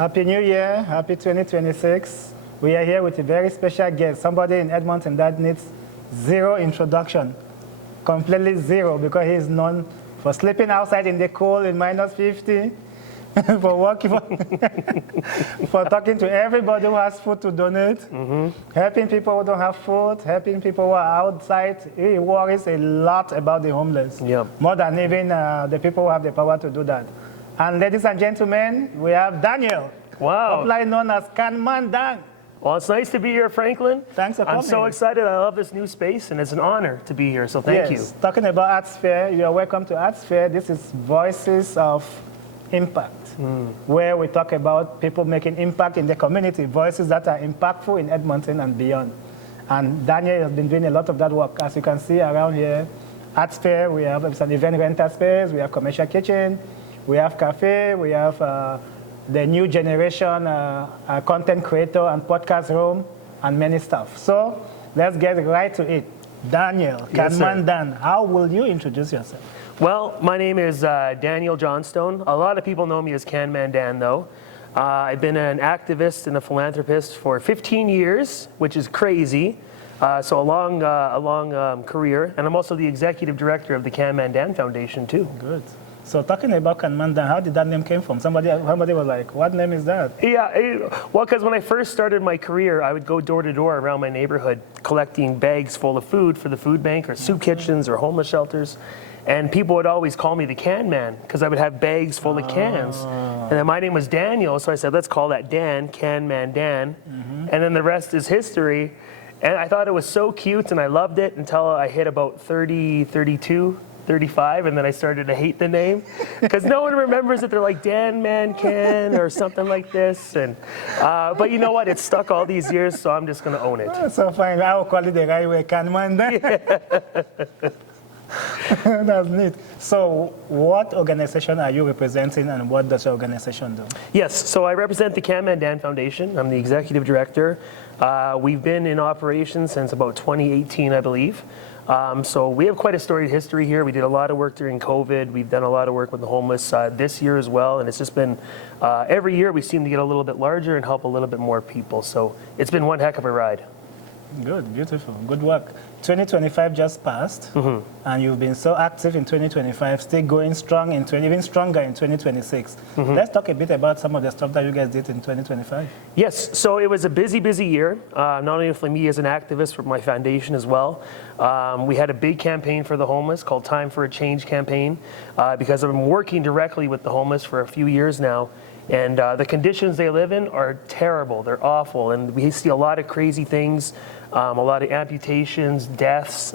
Happy New Year. Happy 2026. We are here with a very special guest, somebody in Edmonton that needs zero introduction, completely zero, because he is known for sleeping outside in the cold in minus 50, for working, for talking to everybody who has food to donate, helping people who don't have food, helping people who are outside. He worries a lot about the homeless, more than even the people who have the power to do that. And ladies and gentlemen, we have Daniel, popularly known as Can-Man Dan. Well, it's nice to be here, Franklin. Thanks for coming. I'm so excited. I love this new space, and it's an honor to be here, so thank you. Talking about ArtSphere, you are welcome to ArtSphere. This is Voices of Impact, where we talk about people making impact in the community, voices that are impactful in Edmonton and beyond. And Daniel has been doing a lot of that work. As you can see around here, ArtSphere, we have an event rental space, we have commercial kitchen, we have cafe, we have the new generation content creator and podcast room, and many stuff. So let's get right to it. Daniel, Can-Man Dan, how will you introduce yourself? Well, my name is Daniel Johnstone. A lot of people know me as Can-Man Dan, though. I've been an activist and a philanthropist for 15 years, which is crazy. So a long career. And I'm also the executive director of the Can-Man Dan Foundation, too. Good. So talking about Can-Man Dan, how did that name came from? Somebody was like, what name is that? Yeah, well, because when I first started my career, I would go door to door around my neighborhood collecting bags full of food for the food bank or soup kitchens or homeless shelters. And people would always call me the Can Man because I would have bags full of cans. And then my name was Daniel, so I said, let's call that Dan, Can-Man Dan. And then the rest is history. And I thought it was so cute and I loved it until I hit about 30, 32. 35, and then I started to hate the name because no one remembers it. They're like Dan Man Can or something like this, and but you know what? It's stuck all these years, so I'm just going to own it. So fine, I'll call it the right way, Can-Man Dan. That's neat. So what organization are you representing, and what does your organization do? Yes, so I represent the Can-Man Dan Foundation. I'm the executive director. We've been in operation since about 2018, I believe. So we have quite a storied history here. We did a lot of work during COVID. We've done a lot of work with the homeless this year as well. And it's just been, every year we seem to get a little bit larger and help a little bit more people. So it's been one heck of a ride. Good, beautiful, good work. 2025 just passed, and you've been so active in 2025, still going strong, even stronger in 2026. Let's talk a bit about some of the stuff that you guys did in 2025. Yes, so it was a busy year, not only for me as an activist, for my foundation as well. We had a big campaign for the homeless called Time for a Change campaign, because I've been working directly with the homeless for a few years now. And the conditions they live in are terrible. They're awful. And we see a lot of crazy things, a lot of amputations, deaths,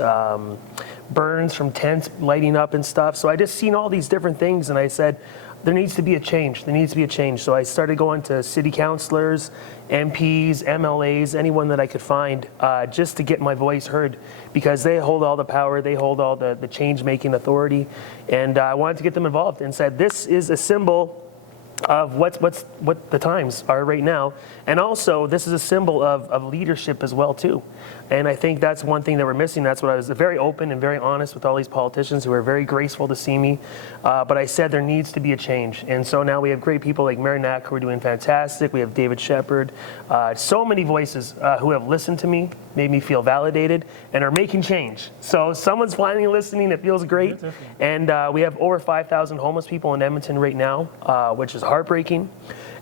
burns from tents lighting up and stuff. So I just seen all these different things, and I said, there needs to be a change. There needs to be a change. So I started going to city councilors, MPs, MLAs, anyone that I could find, just to get my voice heard, because they hold all the power, they hold all the change-making authority. And I wanted to get them involved and said, this is a symbol of what the times are right now, and also this is a symbol of leadership as well too. And I think that's one thing that we're missing. That's what I was very open and very honest with all these politicians who are very graceful to see me, but I said there needs to be a change. And so now we have great people like Mary Knack who are doing fantastic. We have David Shepard, so many voices who have listened to me, made me feel validated, and are making change. So someone's finally listening. It feels great. Beautiful. And we have over 5,000 homeless people in Edmonton right now, which is heartbreaking.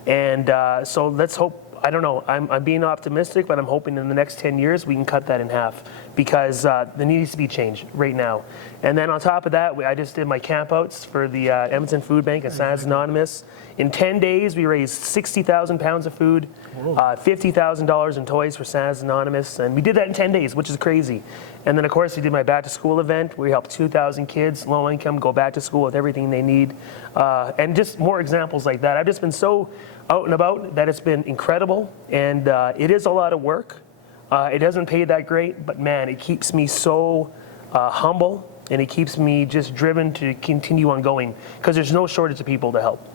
And so let's hope, I don't know, I'm being optimistic, but I'm hoping in the next 10 years we can cut that in half, because there needs to be change right now. And then on top of that, I just did my campouts for the Edmonton Food Bank and Sans Anonymous. In 10 days, we raised 60,000 pounds of food, $50,000 in toys for Sans Anonymous, and we did that in 10 days, which is crazy. And then, of course, we did my back to school event. We helped 2,000 kids, low income, go back to school with everything they need. And just more examples like that. I've just been so out and about that it's been incredible, and it is a lot of work. It doesn't pay that great, but man, it keeps me so humble, and it keeps me just driven to continue on going, because there's no shortage of people to help.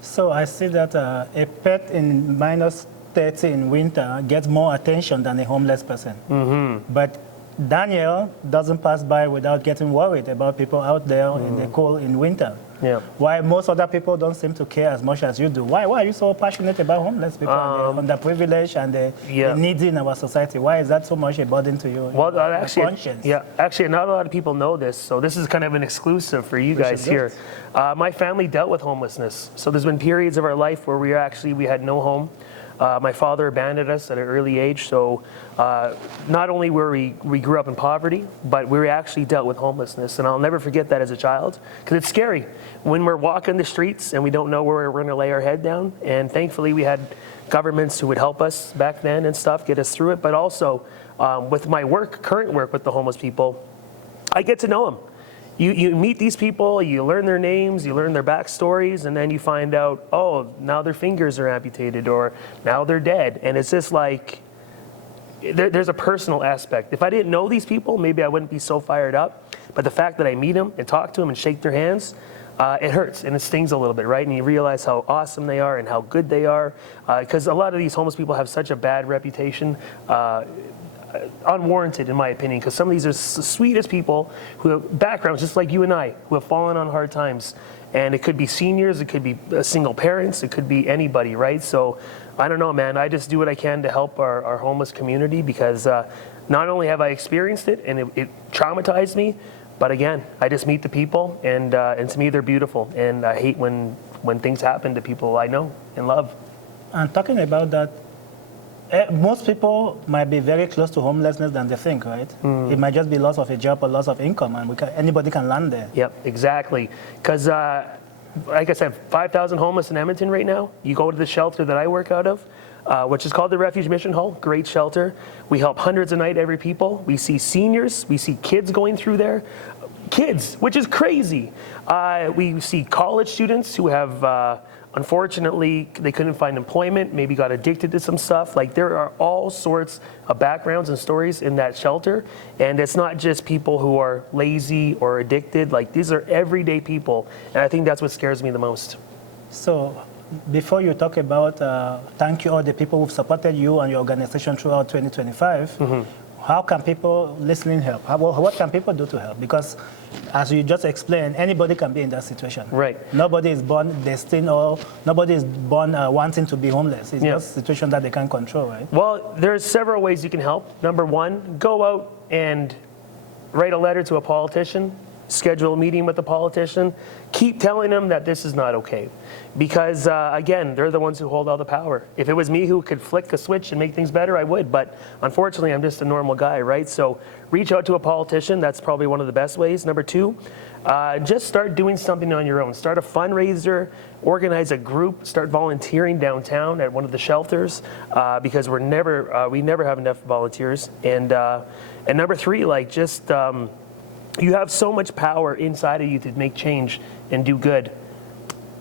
So I see that a pet in minus 30 in winter gets more attention than a homeless person. But Daniel doesn't pass by without getting worried about people out there in the cold in winter. Yeah. Why most other people don't seem to care as much as you do. Why are you so passionate about homeless people and the underprivileged and the needy in our society? Why is that so much a burden to you? Well, actually, conscience? actually, not a lot of people know this, so this is kind of an exclusive for you guys here. My family dealt with homelessness, so there's been periods of our life where we had no home. My father abandoned us at an early age, so not only were we grew up in poverty, but we actually dealt with homelessness, and I'll never forget that as a child, because it's scary when we're walking the streets and we don't know where we're going to lay our head down. And thankfully, we had governments who would help us back then and stuff, get us through it. But also, with my current work with the homeless people, I get to know them. You meet these people, you learn their names, you learn their backstories, and then you find out, oh, now their fingers are amputated, or now they're dead. And it's just like, there's a personal aspect. If I didn't know these people, maybe I wouldn't be so fired up. But the fact that I meet them and talk to them and shake their hands, it hurts and it stings a little bit, right? And you realize how awesome they are and how good they are. Because a lot of these homeless people have such a bad reputation. Unwarranted, in my opinion, because some of these are the sweetest people who have backgrounds just like you and I, who have fallen on hard times. And it could be seniors, it could be single parents, it could be anybody, right? So I don't know, man. I just do what I can to help our homeless community, because not only have I experienced it and it traumatized me, but again, I just meet the people, and to me they're beautiful. And I hate when things happen to people I know and love. And talking about that, most people might be very close to homelessness than they think, right? It might just be loss of a job or loss of income, and anybody can land there. Yep, exactly. Because, like I said, 5,000 homeless in Edmonton right now. You go to the shelter that I work out of, which is called the Refuge Mission Hall. Great shelter. We help hundreds a night, every people. We see seniors. We see kids going through there. Kids, which is crazy. We see college students who have... unfortunately, they couldn't find employment, maybe got addicted to some stuff. Like, there are all sorts of backgrounds and stories in that shelter. And it's not just people who are lazy or addicted. Like, these are everyday people. And I think that's what scares me the most. So, before you talk about thank you all the people who've supported you and your organization throughout 2025, how can people listening help? What can people do to help? Because as you just explained, anybody can be in that situation. Right. Nobody is born destined, or nobody is born wanting to be homeless. It's just a situation that they can't control, right? Well, there's several ways you can help. Number one, go out and write a letter to a politician, schedule a meeting with the politician, keep telling them that this is not okay. Because, again, they're the ones who hold all the power. If it was me who could flick a switch and make things better, I would. But unfortunately, I'm just a normal guy, right? So reach out to a politician. That's probably one of the best ways. Number two, just start doing something on your own. Start a fundraiser, organize a group, start volunteering downtown at one of the shelters, because we never have enough volunteers. And number three, like, just... you have so much power inside of you to make change and do good.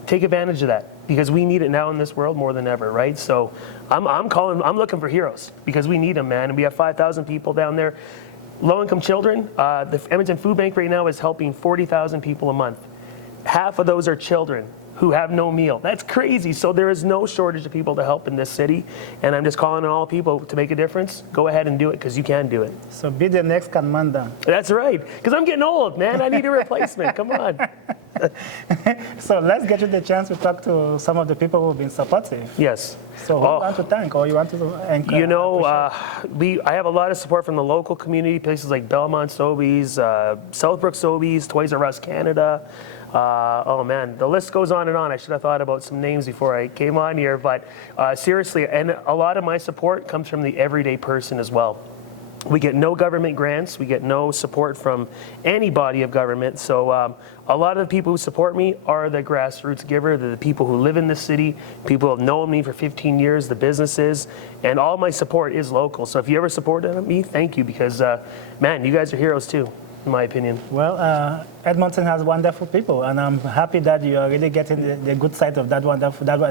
Take advantage of that, because we need it now in this world more than ever, right? So I'm looking for heroes, because we need them, man. And we have 5,000 people down there. Low-income children, the Edmonton Food Bank right now is helping 40,000 people a month. Half of those are children who have no meal. That's crazy. So there is no shortage of people to help in this city. And I'm just calling on all people to make a difference. Go ahead and do it, because you can do it. So be the next Kanmanda. That's right. Because I'm getting old, man. I need a replacement. Come on. So let's get you the chance to talk to some of the people who've been supportive. Yes. So who you want to thank, or you want to encourage? You know, I have a lot of support from the local community, places like Belmont Sobeys, Southbrook Sobeys, Toys R Us Canada. Oh man, the list goes on and on. I should have thought about some names before I came on here, but seriously, and a lot of my support comes from the everyday person as well. We get no government grants, we get no support from any body of government, so a lot of the people who support me are the grassroots giver. They're the people who live in the city, people who have known me for 15 years, the businesses, and all my support is local. So if you ever supported me, thank you, because man, you guys are heroes too, in my opinion. Well, Edmonton has wonderful people, and I'm happy that you are really getting the good side of that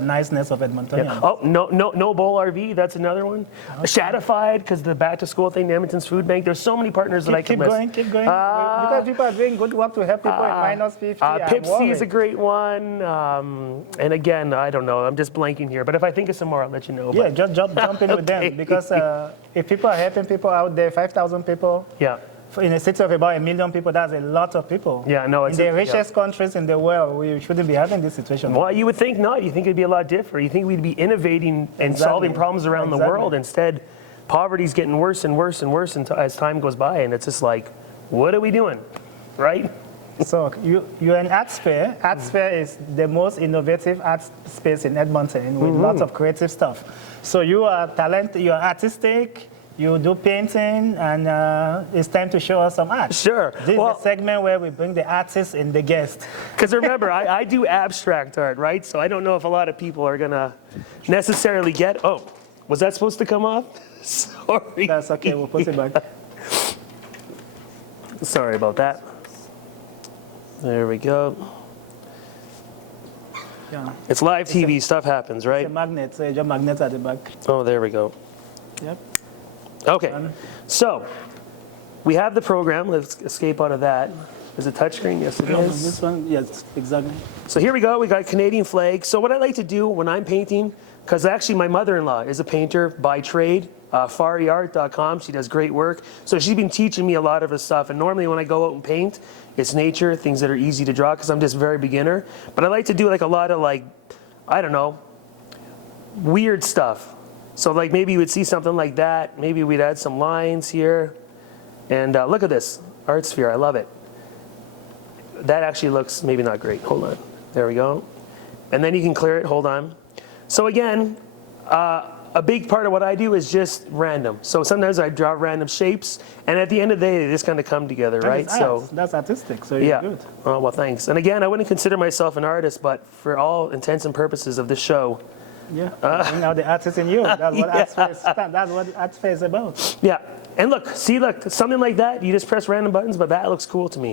niceness of Edmonton. Yeah. Oh, no Bowl RV, that's another one. Okay. Shadified, because the back to school thing, the Edmonton's Food Bank. There's so many partners that I can list. Keep going. Because people are doing good work to help people in minus 50. Pipsy is a great one. And again, I don't know, I'm just blanking here. But if I think of some more, I'll let you know. Yeah, just jump in with them. Because if people are helping people out there, 5,000 people. Yeah. in a city of about 1 million people, that's a lot of people. Yeah, no, in the richest countries in the world, we shouldn't be having this situation. Well, you would think not. You think it'd be a lot different. You think we'd be innovating and solving problems around the world. Instead, poverty's getting worse and worse and worse as time goes by, and it's just like, what are we doing, right? So you're in ArtSphere. ArtSphere is the most innovative art space in Edmonton with lots of creative stuff. So you are you're artistic, you do painting, and it's time to show us some art. Sure. This is the segment where we bring the artist and the guest. Because remember, I do abstract art, right? So I don't know if a lot of people are going to necessarily get, oh, was that supposed to come off? Sorry. That's okay, we'll put it back. Sorry about that. There we go. Yeah. It's live TV, stuff happens, right? It's a magnet, so your magnets at the back. Oh, there we go. Yep. Okay, so we have the program. Let's escape out of that. Is it touchscreen? Yes, it is. This one, yes, exactly. So here we go. We got Canadian flag. So what I like to do when I'm painting, because actually my mother-in-law is a painter by trade, fariart.com. She does great work. So she's been teaching me a lot of this stuff. And normally when I go out and paint, it's nature, things that are easy to draw because I'm just very beginner. But I like to do like a lot of like, I don't know, weird stuff. So like maybe you would see something like that. Maybe we'd add some lines here. And look at this, ArtSphere, I love it. That actually looks maybe not great. Hold on, there we go. And then you can clear it, hold on. So again, a big part of what I do is just random. So sometimes I draw random shapes, and at the end of the day, they just kind of come together, right? So that's artistic, so you're good. Oh, well, thanks. And again, I wouldn't consider myself an artist, but for all intents and purposes of this show, yeah, now the artist in you. That's what ArtSphere is about. Yeah, and look, see, look, something like that, you just press random buttons, but that looks cool to me.